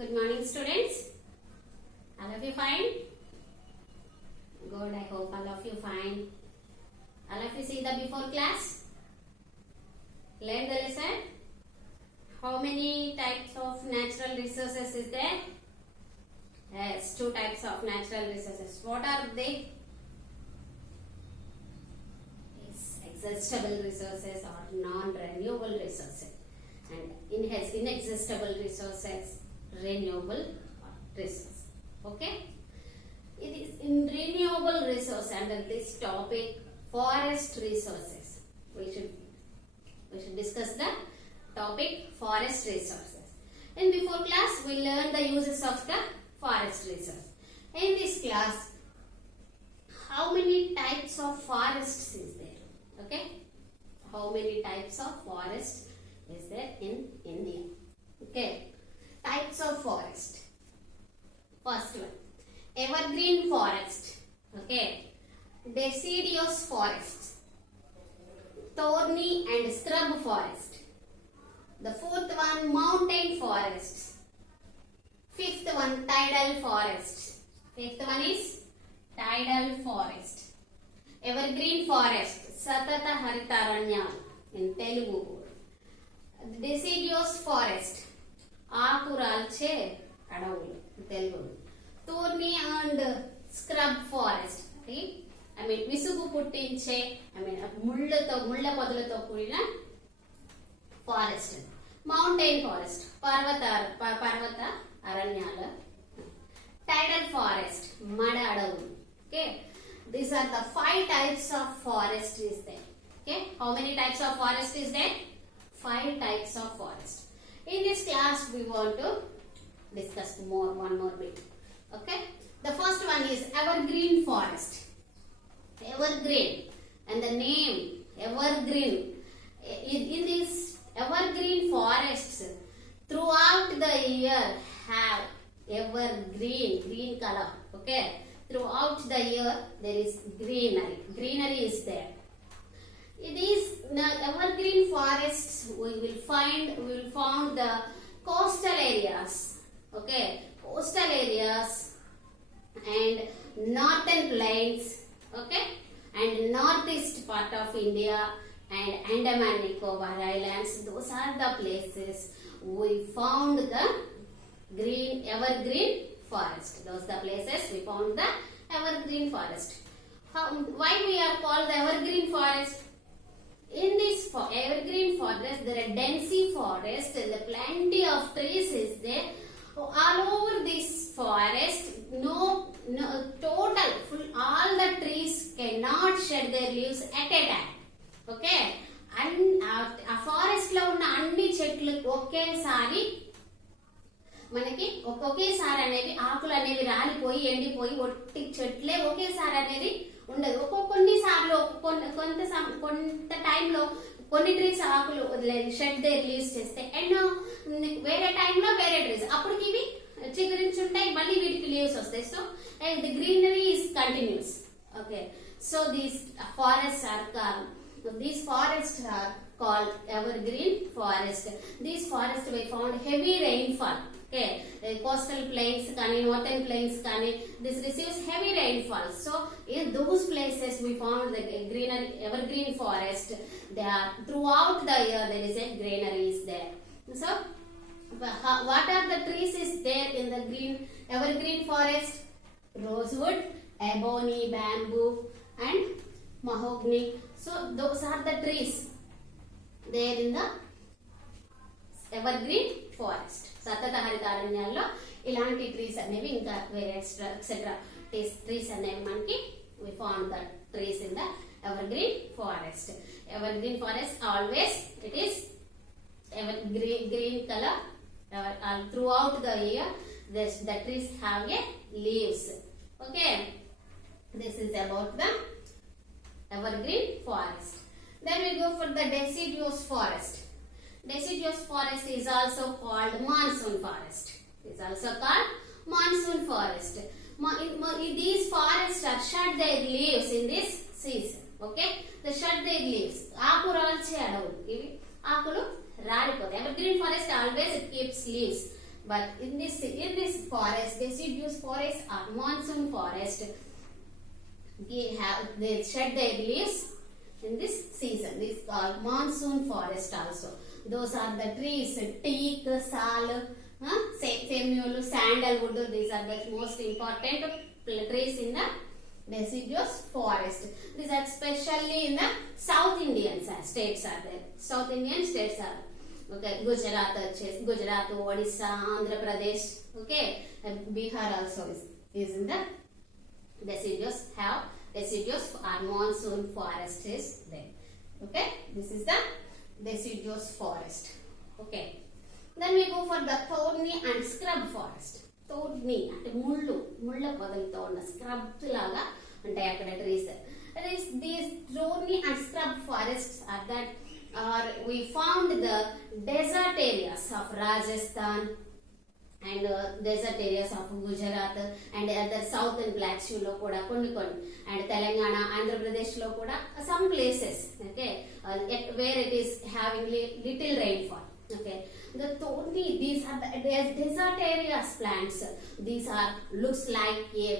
Good morning, students. All of you fine? Good. I hope all of you fine. All of you see the before class? Learn the lesson. How many types of natural resources is there? Yes, two types of natural resources. What are they? Yes, exhaustible resources or non-renewable resources, and inexhaustible resources, renewable resources. Okay, it is in renewable resource under this topic forest resources. We should discuss the topic forest resources. In before class we learned the uses of the forest resource. In this class, how many types of forests is there? Okay, how many types of forest is there in India? Okay, types of forest. First one, evergreen forest. Okay, deciduous forest, thorny and scrub forest. The fourth one, mountain forests. Fifth one, tidal forests. Fifth one is tidal forest. Evergreen forest, satata haritaranya in Telugu. Deciduous forest, ఆకురాల్చే అడవులు Telugu. Thorny and scrub forest, విసుగు పుట్టించే ముళ్ళ పొదలతో కూడిన forest. Mountain forest, పర్వత అరణ్యాలు. టైడల్ forest, మడ అడవులు. Okay, these are the 5 types of forest is there. Okay, how many types of forest is there? 5 types of forest. In this class we want to discuss one more bit. Okay, the first one is evergreen forest. Evergreen, and the name evergreen. In this evergreen forests throughout the year have green color. Okay, throughout the year there is greenery is there. In these evergreen forests we will find the coastal areas. Okay, coastal areas and northern plains. Okay, and northeast part of India and Andaman Nicobar Islands. Those are the places we found the evergreen forest. Those are the places we found the evergreen forest. Why we are called the evergreen forest? In this evergreen forest there are dense forest and plenty of trees is there. All over this forest, total full all the trees cannot shed their leaves at a time. Okay, ఆ forest లో ఉన్న అన్ని చెట్లు ఒకేసారి మనకి ఒకేసారి అనేవి ఆకులు అనేవి రాలిపోయి ఎండిపోయి ఒట్టి చెట్లే ఒకేసారి అనేది ఉండదు. కొన్నిసార్లు కొంత టైంలో కొన్ని ట్రీస్ ఆకులు షెడ్ దేర్ లీవ్స్ చేస్తే అండ్ వేరే టైంలో వేరే ట్రీస్ అప్పటికి ఇవి చిగురించుంటాయి, మళ్ళీ వీటికి లీవ్స్ వస్తాయి. So the greenery is continuous. Okay, so these forest are called evergreen forest. These forests we found heavy rainfall. Okay, coastal plains kani, northern plains kani, this receives heavy rainfall. So in those places we found the evergreen forest. They are throughout the year there is a greenery is there. So what are the trees is there in the evergreen forest? Rosewood, ebony, bamboo and mahogany. So those are the trees there in the evergreen forest. సతత హరితారణ్యాల్లో ఇలాంటి trees అనేవి ఇంకా వేరే etcetera trees అనేవి మనకి we found the trees in the evergreen forest. Evergreen forest always it is green color throughout the year. The trees have a leaves. Okay, this is about the evergreen forest. Then we go for the deciduous forest. Deciduous forest is also called monsoon forest. These forests are shed their leaves in this season. Okay, they shed their leaves. ఆకురాల్చే అడవులు ఇవి ఆకులు రాలిపోతాయి. Evergreen forest always it keeps leaves. But in this forest, deciduous forest or monsoon forest, they shed their leaves in this season. This is called monsoon forest also. Those are the trees: teak, sal, femule, sandalwood. These are the most important trees in the deciduous forest. These are especially in the South Indian states are there. South Indian states are okay. Gujarat, Odisha, Andhra Pradesh. Okay, and Bihar also is in the deciduous or monsoon forest is there. Okay, this is the deciduous forest. Okay, then we go for the thorny and scrub forest. Thorny అంటే ముళ్ళ పొదలతో ఉన్న scrub లాగా ఉంటాయి అక్కడ trees. These thorny and scrub forests are that we found the desert areas of Rajasthan and desert areas of Gujarat and other southern plateau lo kuda konni and Telangana, Andhra Pradesh lo kuda some places, okay, where it is having little rainfall. Okay, the thorny, these are the desert areas plants. These are looks like a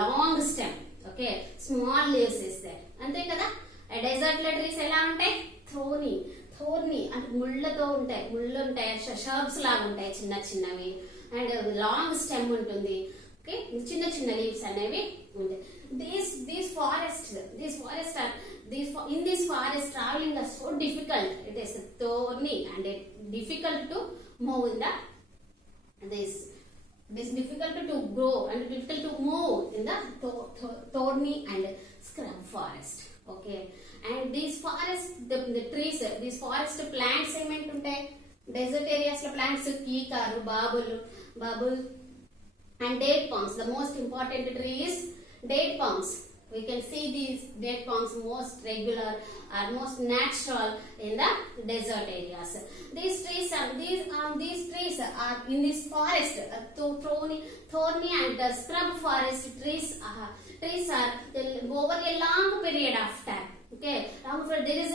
long stem. Okay, small leaves is there. Ante kada desert la trees ela untai thorny అంటే ముళ్ళతో ఉంటాయి shrubs లాగా ఉంటాయి చిన్నవి and long stem ఉంటుంది. Okay, చిన్న leaves అనేవి ఉంటాయి. These forests are in this forest traveling is so difficult. It is thorny and difficult to move in this difficult to grow and difficult to move in the thorny and scrub forest. Okay, and these forest the trees, these forest plants ఏమంటుంటాయి desert areas లో plants కీకారు, Babul and date palms. The most important tree is date palms. We can see these date palms most regular or most natural in the desert areas. These trees are in this forest, thorny and scrub forest trees are over a long period of time. Okay, there is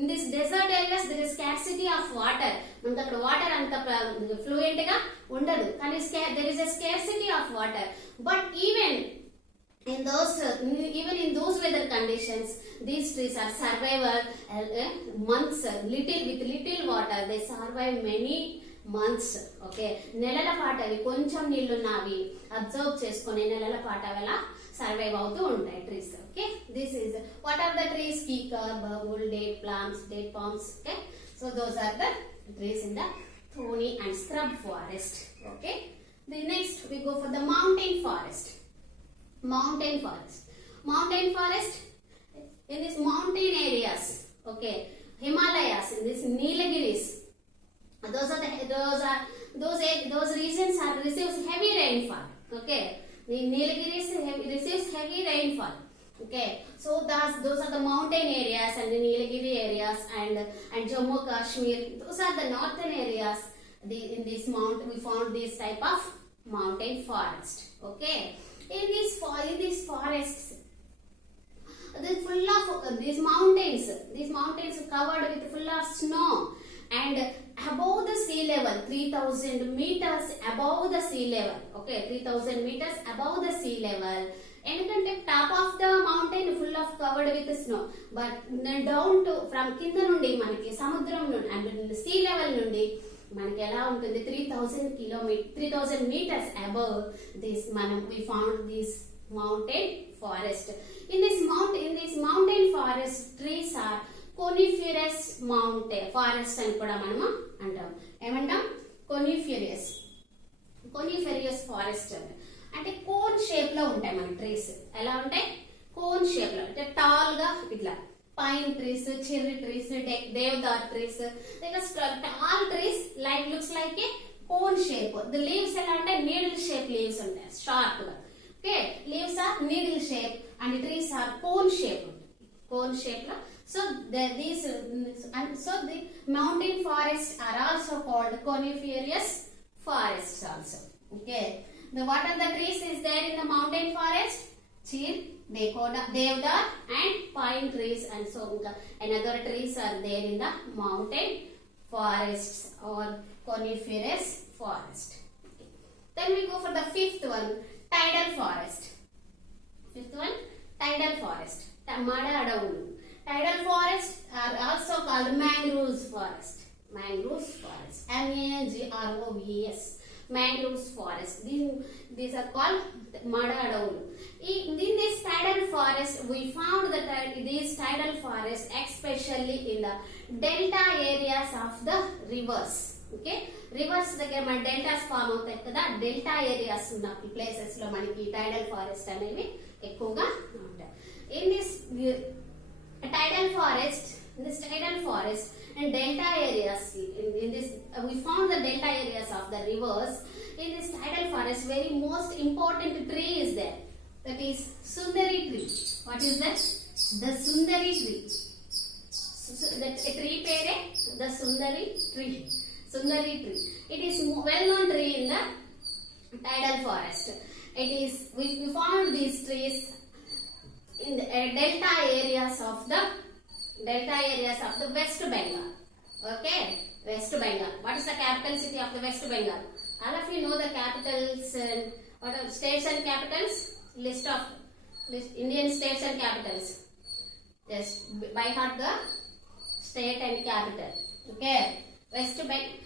in this desert areas there is scarcity of water. మనకు అక్కడ water అంత fluent గా ఉండదు, కానీ there is a scarcity of water. But even in those weather conditions, these trees are survival months. With little water they survive many months. Okay, నెలల పాటు అవి కొంచెం నీళ్లున్నా అవి అబ్జర్వ్ చేసుకొని నెలల పాటు అవి అలా సర్వైవ్ అవుతూ ఉంటాయి trees. Okay, this is what are the trees? Kikar, babul, date palms. Okay, so those are the trees in the thorny and scrub forest. Okay, the next we go for the mountain forest. Mountain forest in these mountain areas. Okay, Himalayas, in this Nilgiris, those regions receives heavy rainfall. Okay, the Nilgiris receives heavy rainfall. Okay, so those are the mountain areas and the Nilgiri areas and Jammu Kashmir. Those are the northern areas. In this mountain we found this type of mountain forest. Okay, in these forests they full of these mountains covered with full of snow and above the sea level, 3000 meters above the sea level. Okay, 3000 meters above the sea level. ఎందుకంటే top of the mountain full of covered with snow, but down to from కింద నుండి మనకి సముద్రం నుండి and sea level నుండి మనకి ఎలా ఉంటుంది 3000 meters above this we found this mountain forest. In this mountain forest trees are coniferous mountain forest అని కూడా మనము అంటాం. ఏమంటాం? coniferous forest అంటే కోన్ షేప్ లో ఉంటాయి మన ట్రీస్. ఎలా ఉంటాయి? కోన్ షేప్ లో, అంటే టాల్ గా ఇట్లా pine trees, cherry trees, deodar trees, tall trees looks like a cone shape. The leaves ఎలా అంటే నీడిల్ షేప్ లీవ్స్ ఉంటాయి, షార్ప్ గా. Okay, leaves are needle shape and trees are cone shape లో. So the mountain forests are also called coniferous forests also. Okay, what are the trees is there in the mountain forest? Chir, devdar and pine trees, and so another trees are there in the mountain forests or coniferous forest. Then we go for the fifth one, tidal forest. Fifth one, tidal forest. Mada adavulu. Tidal forests are also called mangroves forest. Mangroves forest. MANGROVES. Mangroves forest. These are called mada adavulu. In this tidal forest, we found that these tidal forests, especially in the delta areas of the rivers. Okay, rivers దగ్గర మన deltas form అవుతాయి కదా, delta areas ఉన్న places లో మనకి టైడల్ forest అనేవి ఎక్కువగా ఉంటాయి. In this tidal forest and delta areas, in this we found the delta areas of the rivers. In this tidal forest, very most important tree is there, that is Sundari tree. What is that? The Sundari tree. That tree pere the Sundari tree. Sundari tree. It is well known tree in the tidal forest. It is we found these trees in the delta areas of the West Bengal. Okay, West Bengal. What is the capital city of the West Bengal? All of you know the capitals. What are states and capitals? List Indian states and capitals. Just by heart the state and capital. Okay, West Bengal.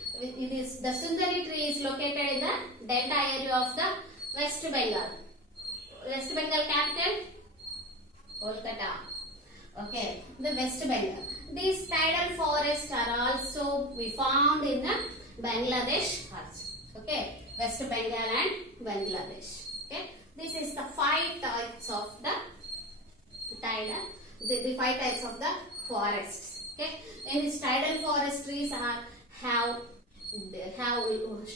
It is the Sundari tree is located in the delta area of the West Bengal. West Bengal capital Kolkata. Okay, the West Bengal. These tidal forests are also we found in the Bangladesh also. Okay, West Bengal and Bangladesh. Okay, this is the 5 types of the tidal, the 5 types of the forests. Okay, and these tidal forest trees have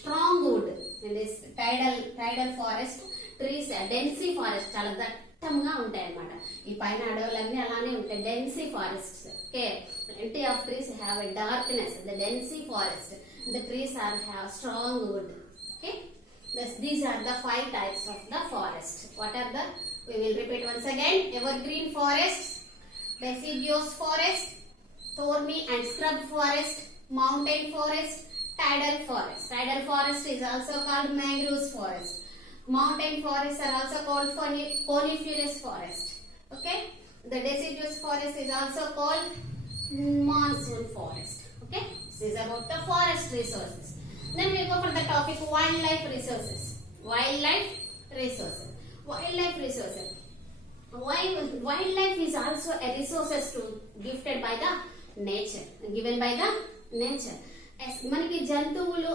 strong wood. And this tidal forest trees, dense forest, చాలా దట్టంగా ఉంటాయి అన్నమాట. ఈ పైన అడవులన్నీ అలానే ఉంటాయి, dense forest. Okay, plenty of trees have a darkness. The densy forest, the trees have strong wood. Okay, these are the 5 types of the forest. What are the? We will repeat once again. Evergreen forests, deciduous forest, thorny and scrub forest, mountain forest, tidal forest. Tidal forest is also called mangroves forest. Mountain forests are also called coniferous forest. Okay, the deciduous forest is also called monsoon forest. Okay, this is about the forest resources. Then we go for the topic wildlife resources. Wildlife resources. Wildlife is also a resources gifted by the nature, given by the nature. మనకి జంతువులు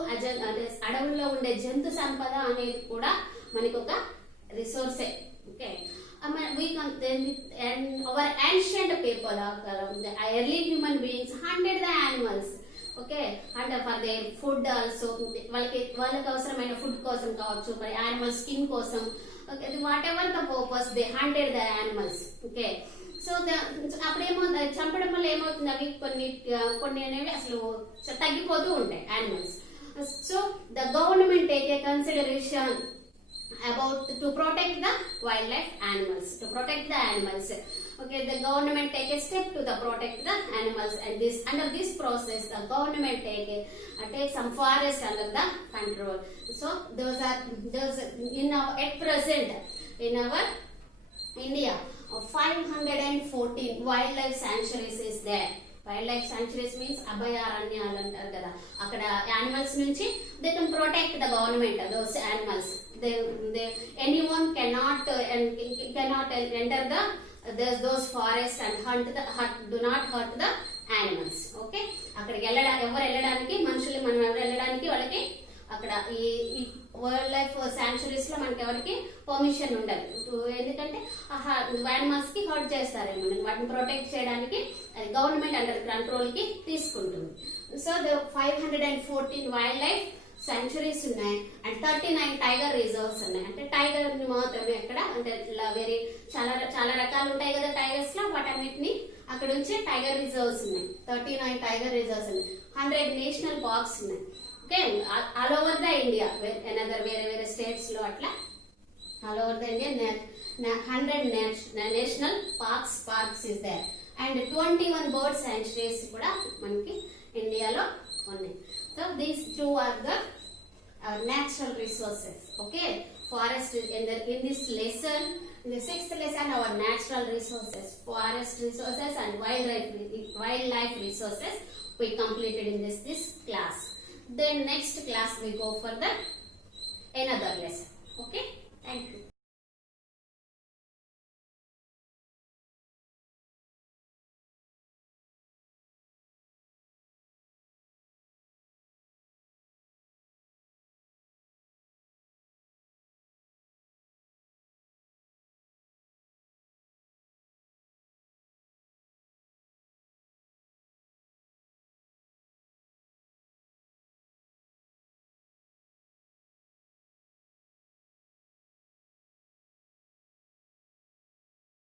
అడవుల్లో ఉండే జంతు సంపద అనేది కూడా మనకి ఒక రిసోర్సే. Okay, and our ancient people, the early human beings hunted the animals. Okay, and for their food also, వాళ్ళకి అవసరమైన ఫుడ్ కోసం కావచ్చు, మరి యానిమల్ స్కిన్ కోసం, okay, whatever the purpose, they hunted the animals. Okay, so అప్పుడేమో చంపడం వల్ల ఏమవుతుంది, అవి కొన్ని అనేవి అసలు తగ్గిపోతూ ఉంటాయి animals. So the government take a consideration about to protect the wildlife animals, okay, the government take a step to protect the animals, and under this process the government take some forest under the control. So those in our at present in our India 514 wildlife sanctuaries is there. Wildlife sanctuaries means abhayaranyalu antaru kada, akkada animals nunchi they can protect the government those animals. Anyone cannot enter those forests and do not hurt the animals. Okay, అక్కడికి ఎవరు వెళ్ళడానికి, మనుషులు మనం ఎవరు వెళ్ళడానికి వాళ్ళకి అక్కడ ఈ వైల్డ్ లైఫ్ శాంక్చురీస్ లో మనకి ఎవరికి పర్మిషన్ ఉండదు. ఎందుకంటే యానిమల్స్ కి హర్ట్ చేస్తారేమో, వాటిని ప్రొటెక్ట్ చేయడానికి గవర్నమెంట్ అండర్ కంట్రోల్ కి తీసుకుంటుంది. సో 514 వైల్డ్ లైఫ్ సెంచురీస్ ఉన్నాయి అండ్ 39 టైగర్ రిజర్వ్స్ ఉన్నాయి. అంటే టైగర్ ని మాత్రమే అక్కడ, అంటే వేరే చాలా రకాలు ఉంటాయి కదా టైగర్స్ లో, వాటన్నిటిని అక్కడ ఉంచి టైగర్ రిజర్వ్స్ ఉన్నాయి. 39 టైగర్ రిజర్వ్స్ ఉన్నాయి. 100 నేషనల్ పార్క్స్ ఉన్నాయి. Okay, all over the India, వేరే స్టేట్స్ లో అట్లా all over the India 100 national parks is there and 21 bird sanctuaries కూడా మనకి ఇండియాలో ఉన్నాయి. So these two are the our natural resources. Okay, forest is in this lesson, in the sixth lesson, our natural resources, forest resources and wildlife resources we completed in this class. Then next class we go for the another lesson. Okay, thank you.